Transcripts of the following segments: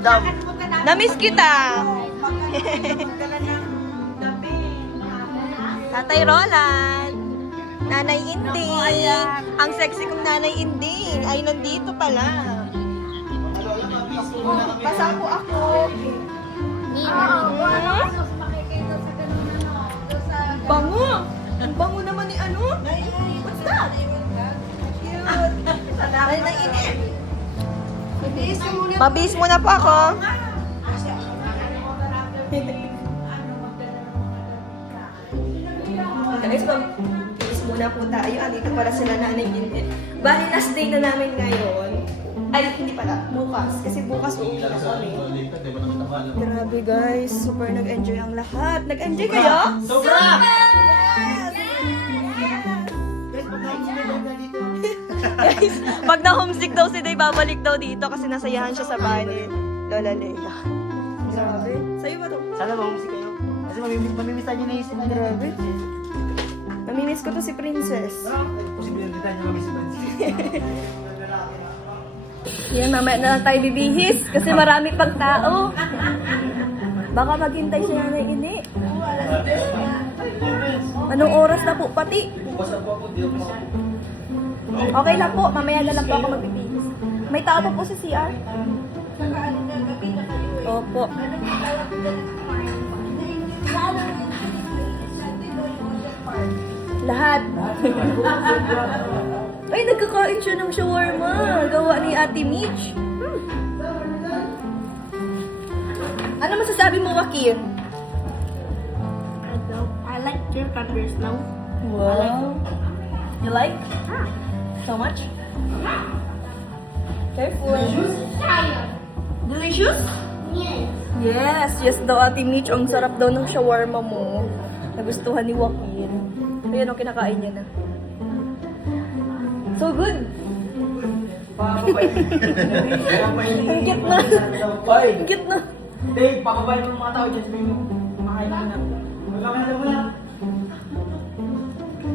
Ramdam. Namiss kita. Tatay Roland. Nanay Inding. Ang sexy kong Nanay Inding. Ay, nandito pala. Pasapo ako. Bango. Ang bango naman ni ano? What's that? Cute. Nanay Inding. Mabihis muna po ako. Guys, mabihis muna po tayo. Andito para sila Nanay Inding. Bali, last day na namin ngayon. Ay, hindi pala. Bukas. Kasi bukas uuwi na kami. Grabe guys. Super nag-enjoy ang lahat. Nag-enjoy kayo? Sobra! Guys, pag na-homesick daw si Day, babalik daw dito kasi nasayahan siya sa bahay ni Lola Leia. Grabe. Sa'yo ba to? Sana mahumsi kayo. Kasi mamimisan nyo na yung sila. Grabe. Namimiss ko to si Princess. Posible rin tayo mamimisan. Yan, mamaya na lang tayo bibihis kasi marami pang tao. Baka maghintay siya na ini. Anong oras na po pati? Okay lang po, mamaya na lang po ako magbibihis. May tao pa po sa CR? Opo. Lahat. Ay, nagkakain siya ng shawarma. Gawa ni Ate Mitch. Ano masasabi mo, Joaquin? I like your colors now. Wow. You like? So much? Careful. Delicious? Yes. Yes daw, Ate Mitch. Ang sarap daw ng shawarma mo. Nagustuhan ni Joaquin. Ayun, ang kinakain niya na. So good. Ang cute na. Ang cute na. Dave, pakabayin mo mga tao dyan. Sabihin mo, kumakain na. Wala ka na muna.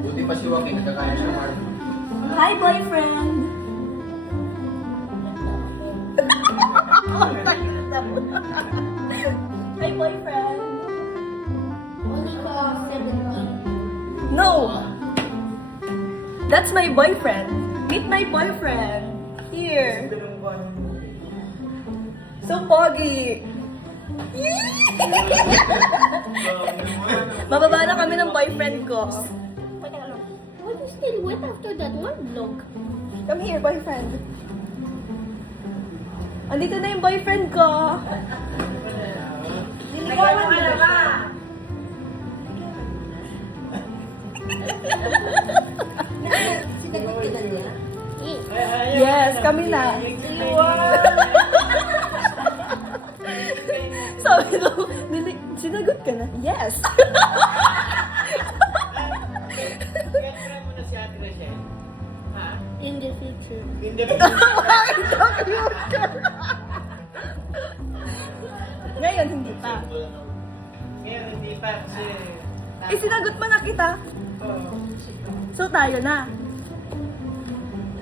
Buti pa si Joaquin, nagkakain siya Mark. Hi, boyfriend. Hi, boyfriend. Only for 17. No. That's my boyfriend. Meet my boyfriend. Here. So pogi. Mababa na kami ng boyfriend ko. Why you still wet after that one vlog? Come here, boyfriend. Andito na yung boyfriend ko. Sinagot ka na niya? Yes, kami na. Sabi daw, sinagot ka na? Yes. In the future. Ngayon, hindi pa. Ngayon, hindi pa kasi... Eh, sinagot mo na kita. So, tayo na.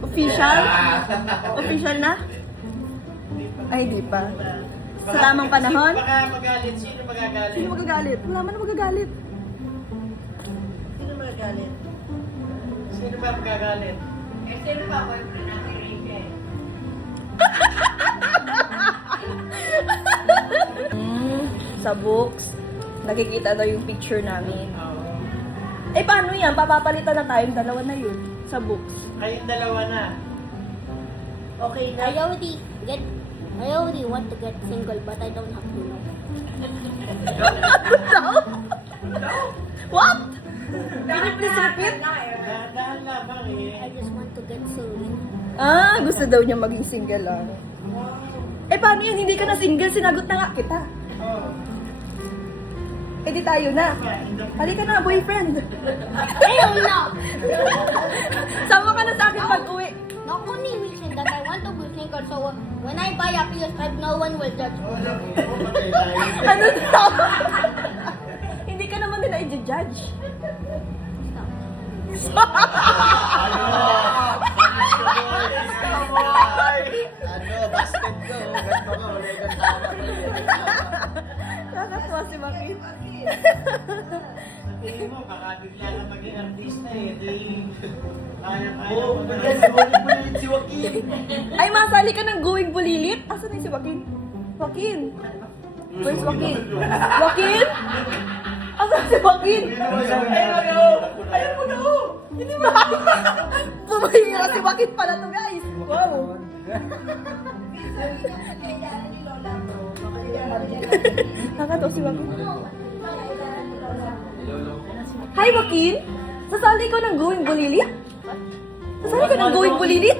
Official? Official na? Ay, di pa. Sa tamang panahon? Baka magalit. Sino magagalit? Sino magagalit? Wala man na magagalit. Sino magagalit? Sino ba magagalit? Sa books, nakikita daw yung picture namin. Eh, paano yan? Papapalitan na tayo, dalawa na yun. Sa books. Kayong dalawa na. Okay na. I already want to get single, but I don't have to know. What? Can you please repeat? Dahan lamang I just want to get single. Ah, gusto daw niya maging single lang. Eh, paano yan? Hindi ka na single, sinagot na nga kita. Eh, di tayo na. Halika na, boyfriend. Hell no! Sama ka na sa akin pag-uwi. Not only reason that I want to be single, so when I buy a PS5, no one will judge me. Ano daw? Hindi ka naman nila i-judge. Ano, basket ko. Ganto ka, wala kang tama. bigla ka maging artista eh. Di, kaya-kaya mo na si Joaquin. Ay, masali ka ng going bulilit? Asan na si Joaquin? Joaquin? Where's Joaquin? Joaquin? Asan si Joaquin? Ayun mo na ho! Hindi ba? Pumahira si Joaquin pala to, guys. Wow. Nakatawa si Joaquin. Hi, Joaquin! Sasali ko ng going bulilit? Sasali ka ng going bulilit?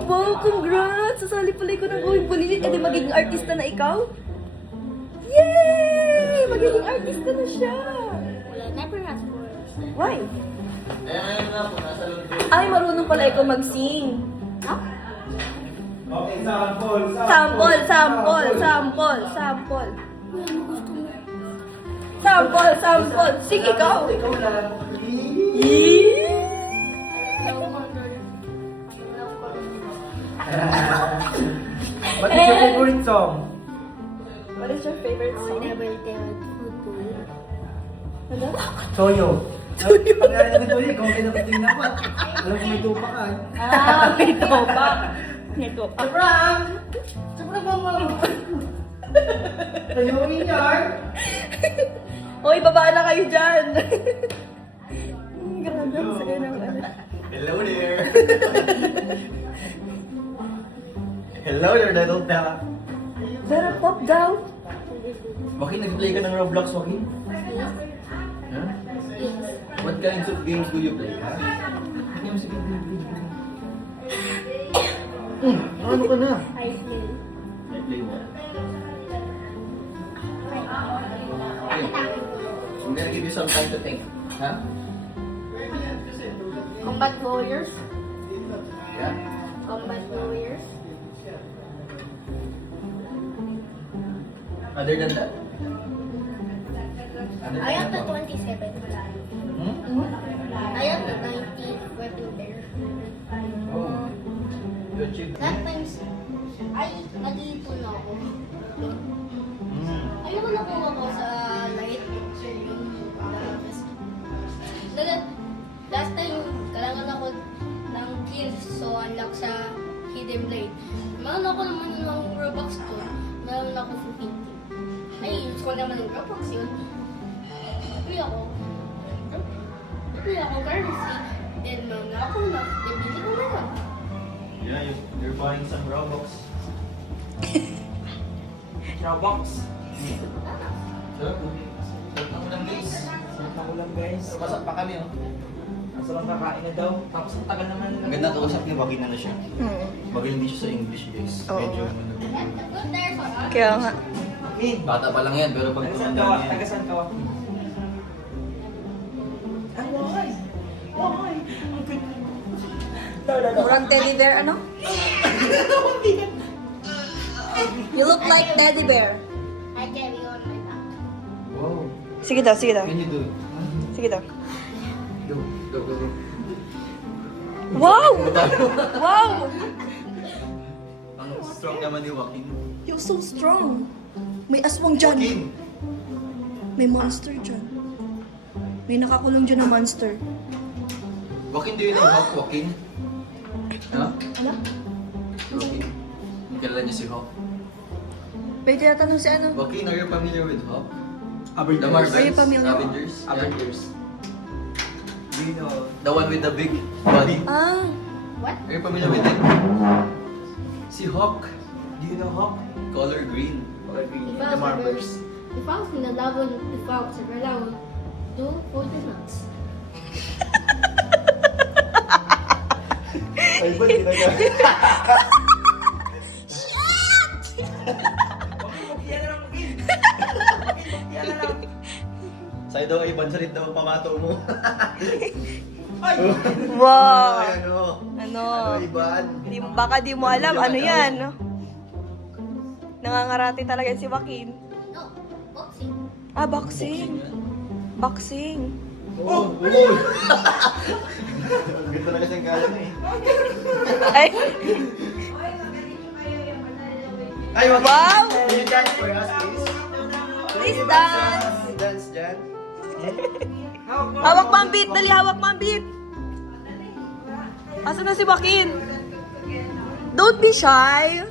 Wow, congrats! Sasali pala ko ng going bulilit. Eh, di magiging artista na ikaw? Yay! Magiging artista na siya. Wala, never asked for it. Why? Ayun na po, nasa loob. Ay, marunong pala ikaw mag-sing. Okay, sample. Sample, sample, sample, sample. Sample, sample. Sing ikaw. Ikaw lang. What is your favorite song? What is your favorite song? Never tell football. Ano? Toyo. Pag narinig ko yun, kung kinapating na pa. Alam ko may tupa ka. Ah, may topa. May topa. Prank! Sobrang mama. Tayuin yan. Hoy, baba na kayo dyan. Grabe, ang saya ng ano. Hello there. Hello there, little fella. Pero pop daw. Joaquin, nag-play ka ng Roblox, Joaquin? Huh? What kinds of games do you play, ha? Games do you play? Ano ka na? I play. I play what? Okay. I'm gonna give you some time to think. Huh? Combat Warriors. Yeah? Combat Warriors. Other than that? Other I have than the that? 27. Hmm? I have the 90 weapon there. Oh. You achieved. That times, ay, nag-iipon na ako. Hmm. Ayoko nakuha ko sa light. Last time, kailangan ako ng kills so unlock sa Hidden Blade. Meron ako naman ng Robux ko. Meron ako 50. Ay, use ko naman yung Robux yun. Bili ako currency. Then, meron ako na. Then, bili ko na lang. Yeah, you're buying some Robux. Robux. Sarap mo. Sarap ng ulam, guys. Sarap na ulam, guys. Masap pa kami, oh. Nasa lang kakain na daw. Tapos ang tagal naman. Ang ganda kausap ni Joaquin na siya. Hmm. Bagay hindi siya sa English, guys. Oo. Medyo ano. Good there, so Kaya nga. Min, Bata pa lang yan, pero pag taga-saan tumanda ka? na yan. Taga-saan ka? Ay, why? Why? Ang good. Murang teddy bear, ano? You look like teddy bear. I carry on my back. Wow. Sige daw, sige daw. Can you do it? Sige daw. Go, go, go, go. Wow! Wow! Ang strong naman ni Joaquin. You're so strong. May aswang dyan. Joaquin! May monster dyan. May nakakulong dyan na monster. Joaquin, do you know Hawk, Joaquin? Ha? Ano? Joaquin? Kilala niyo si Hawk? Pwede natanong si ano? Joaquin, are you familiar with Hawk? Avengers. The Marvels? Are you familiar? Avengers? Yeah. Avengers. Do you know? The one with the big body. Ah, What? Are you familiar with it? Si Hawk. Do you know Hawk? Color green. Or the If the Marvels? I was nilalaban, if I was nilalaban, do 40 knots. Ay, ba't ginagawa? Sa'yo daw ay bansalit daw ang pamato mo. wow! Ay, ano? Ano? Ano, Iban? Baka di mo alam, ano yan? Nangangarate talaga si Joaquin. No, boxing. Ah, boxing. Boxing. Oh! Oh! Ganda talaga siyang kala na eh. Ay, Ay, Joaquin! Wow! Can you dance for us, please? please dance! Dance dyan. Hawak mo ang beat. Dali, hawak mo ang beat. Asan na si Joaquin? Don't be shy.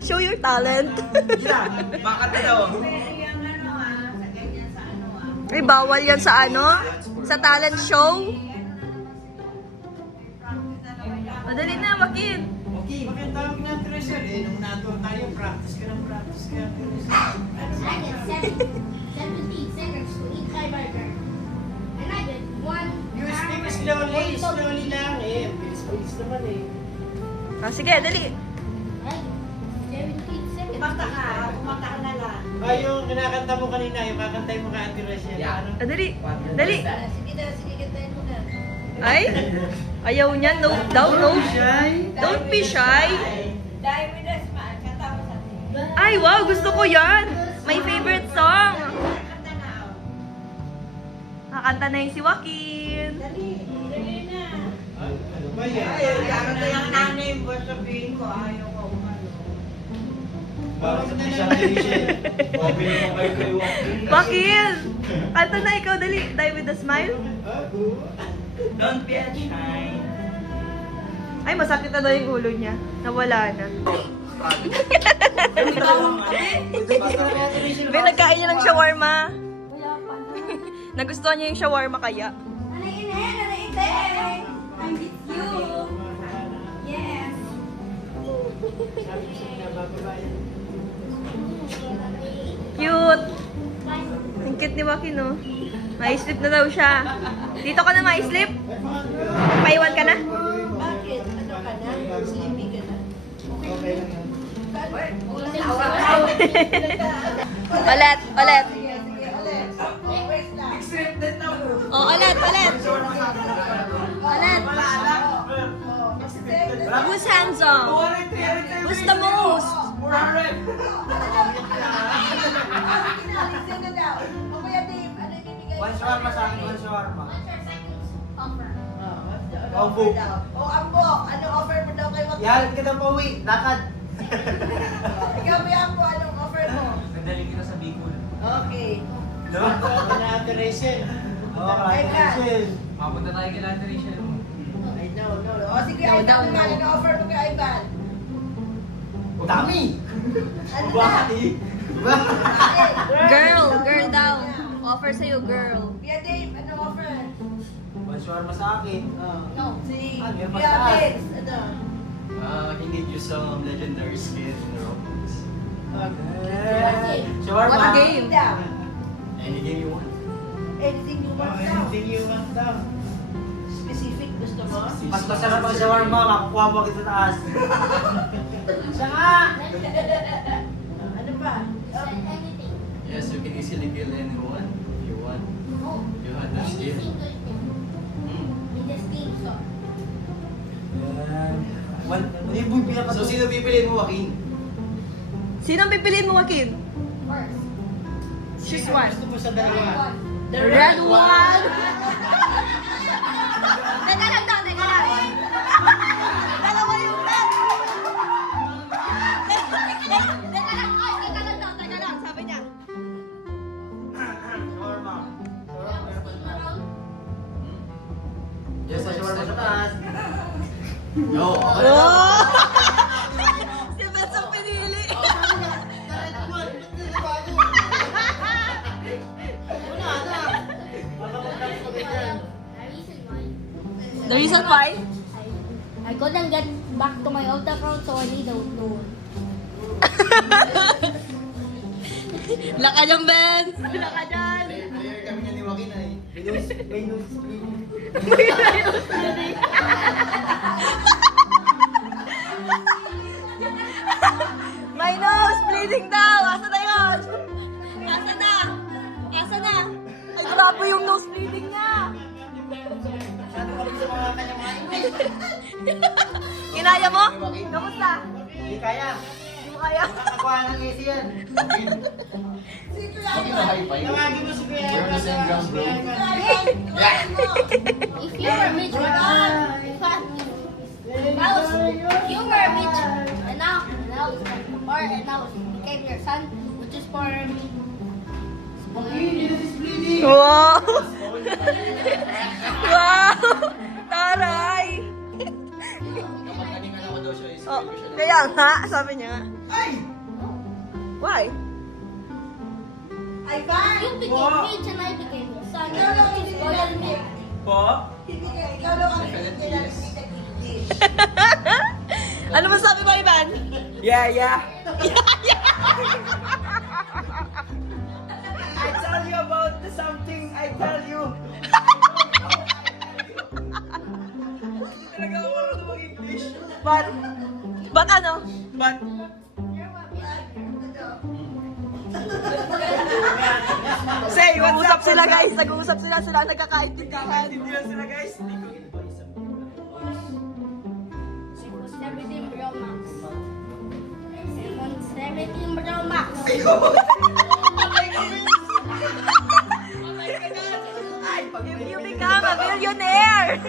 Show your talent. Bakit daw? Ay, bawal yan sa ano? Sa talent show? Madali na, Joaquin. Okay, bakit tawag na treasure? Eh, nung nato tayo, practice ka. I get 17 seconds to eat my burger. And I get one. You speak slowly lang eh. Bilis naman eh. Ah, sige, dali. I get 17 seconds. Kumanta ka na lang. Ay, yung kinakanta mo kanina, yung kakantay mo ka Ate Rachel. Yeah. Ano? Ah, dali. Dali. Sige, gantayin mo na. Ay, ayaw niya. No, daw, no. Shy. Don't be shy. Dahil with a smile, kanta mo sa atin. Ay, wow, gusto ko yan. My favorite song. Kanta na. Nakanta na yung si Joaquin. Dali na. Ano ba yan? Kakanta yung nanay mo, sabihin ko, ayaw ko. Bakit na lang Rachel? Open mo kayo kay Joaquin. Joaquin, kanta na ikaw, dali. Die with a smile. Don't be shy. Ay, masakit na daw yung ulo niya. Nawala na. May nagkain niya ng shawarma. Nagustuhan niya yung shawarma kaya. I'm with you. Yes. Cute. Ang cute ni Joaquin, no? Ma-sleep na daw siya. Dito ka na ma-sleep? Paiwan ka na? Bakit? Ano ka na? Sleepy ka na? Okay lang yan. Ulit, ulit. Sige, ulit. Wait lang. Oh, ulit, ulit. Ulit. Who's handsome? Who's the most? One shawarma sa akin, one shawarma. What's your second offer? Ambo. Ambo, ano offer mo daw kay Joaquin? Yalit ka na pa uwi. Lakad. Ikaw ba Ambo, anong offer mo? Nadaling kita sa Bicol. Okay. No? Ito na Ate Rachel. Oo, Ate Rachel. Mapunta tayo kay Ate Rachel mo. I know, no. O sige, No, Ivan, no, no. ano offer mo kay Ivan? Dami. Ano na? Bati. Girl, girl daw. Offer sa'yo, girl. Kuya Dave, anong offer? One shawarma sa akin. No. Si Ah, meron pa Kuya sa taas. Vince, ano? He need you some legendary skin in Roblox. Shawarma. What game? Daw. Any game you want. Anything you want daw. Anything you want daw. Specific gusto mo? Mas masarap ang shawarma, makukuha mo kita taas. Siya nga! Ano pa? Anything. Yes, you can easily kill anyone if you want. No. You have the Any skin. single thing. In this game store. Yung pinaka So, sino pipiliin mo, Joaquin? Sino ang pipiliin mo, Joaquin? First. Choose Sino one. gusto mo sa Red dalawa? one. The Red one! Teka lang daw, teka lang. Dalawa yung red! Teka lang, ay, teka lang daw, teka lang, sabi niya. Shawarma. Spin around. Yes, sa shawarma sa taas. No. Oh! Si Bets ang pinili. The reason why? I couldn't get back to my old account, so I need a new one. Laka dyan, Ben! Laka dyan! Player kami niya ni Joaquin ay. May nose bleeding. My nose bleeding daw! Asa na yun? Asa na? Asa na? Ay, grabe yung nose bleeding niya! Masyado kami sa mga kanyang mga Kinaya mo? Kamusta? Hindi kaya. Hindi mo kaya? Makakakuha ng AC yan. Si Kuya Joaquin na Ivan. high five. Tawagin mo si Kuya We're on the same ground, bro. Kuya Ivan, tuwain mo. If you were rich, if you were rich, and now became your son, would you spoil me? Is bleeding. Wow! Oh, kaya nga, sabi niya. Ay! Why? Ay, bye! You became rich and I became son. Royal milk. Po? Hindi ka, ikaw daw ang kailangan English. Ano masabi mo, Ivan? Yeah. I tell you about something, I tell you. Hindi talaga ako marunong mag-English. Ba't ano? But, Say, nag-uusap sila guys. Nag-uusap sila nagkakaintindihan. hindi lang sila guys. 17 Pro Max. 17 Pro Max. If you become a millionaire!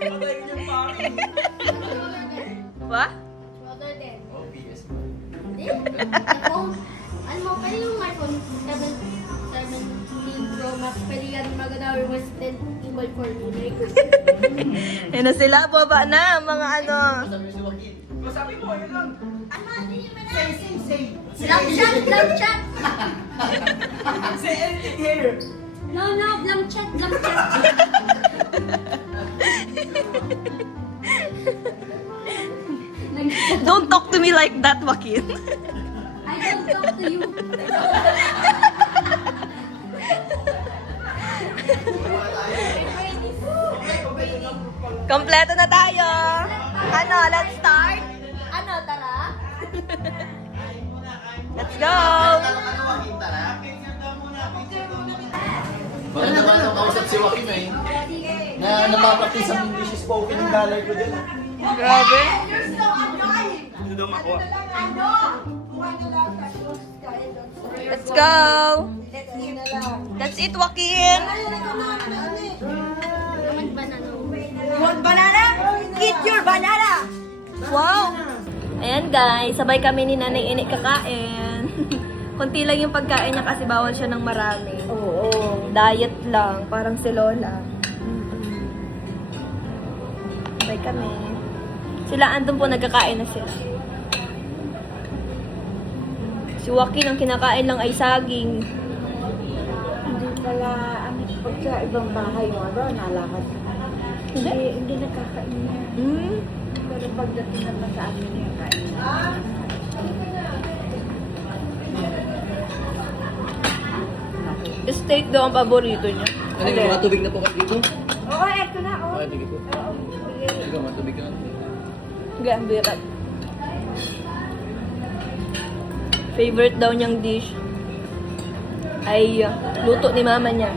Patay ko yung pari. What? Other than. Oh, PS. Hindi. iPhone. Ano mo, pwede yung iPhone 17 Pro Max. Pwede yan maganda Resident Evil 4 remake. Yan na sila, baba na, mga ano. Sabi si Joaquin. Sabi mo, yun lang. Say. Blank chat, blank chat. Say anything here. No, blank chat, blank chat. Don't talk to me like that, Joaquin. I don't talk to you. Kompleto na tayo. Ano, let's start? Ano, tara? Let's go! Bakit naman ang kausap si Joaquin eh? Na napapractice ang English spoken ng dollar ko din. Grabe. You're so annoying! Ano daw makuha? Ano? Buhay na lang, tapos kaya doon. Let's go! Let's eat na lang. That's it, Joaquin! Ay, nagkamahan na ulit. Naman banana. You want banana? Eat your banana! Wow! Ayan guys, sabay kami ni Nanay Inik kakain. Kunti lang yung pagkain niya kasi bawal siya ng marami. Oo. Diet lang, parang si Lola. Sabay kami. Sila andun po nagkakain na sila. Si Joaquin ang kinakain lang ay saging. Hindi pala, pag sa ibang bahay mo, nalakad ka. Hindi nakakain niya. Hmm? Pero pagdating naman sa amin yung kain niya. Steak daw ang paborito niya. Ano yung mga tubig na po kayo dito? Oo, eto na, oh. Okay, sige po. Sige, mga tubig ka na. Ang birat. Favorite daw niyang dish ay luto ni mama niya.